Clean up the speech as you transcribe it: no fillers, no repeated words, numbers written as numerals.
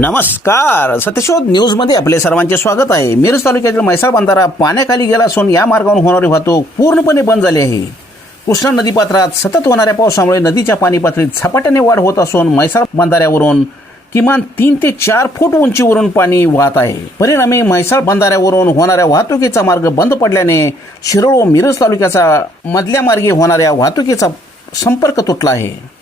नमस्कार, सत्यशोध न्यूजमध्ये आपले सर्वांचे स्वागत आहे। मिरज तालुक्यातील म्हैसाळ बंधारा पाण्याखाली गेला असून या मार्गावरून होणारी वाहतूक पूर्णपणे बंद झाली आहे। कृष्णा नदीपात्रात सतत होणाऱ्या पावसामुळे नदीच्या पाणी पातळीत झपाट्याने वाढ होत असून म्हैसाळ बंधाऱ्यावरून किमान 3 ते 4 फूट उंचीवरून पाणी वाहत आहे। परिणामी म्हैसाळ बंधाऱ्यावरून होणाऱ्या वाहतुकीचा मार्ग बंद पडल्याने शिरोळ व मिरज तालुक्याचा मधल्या मार्गे होणाऱ्या वाहतुकीचा संपर्क तुटला आहे।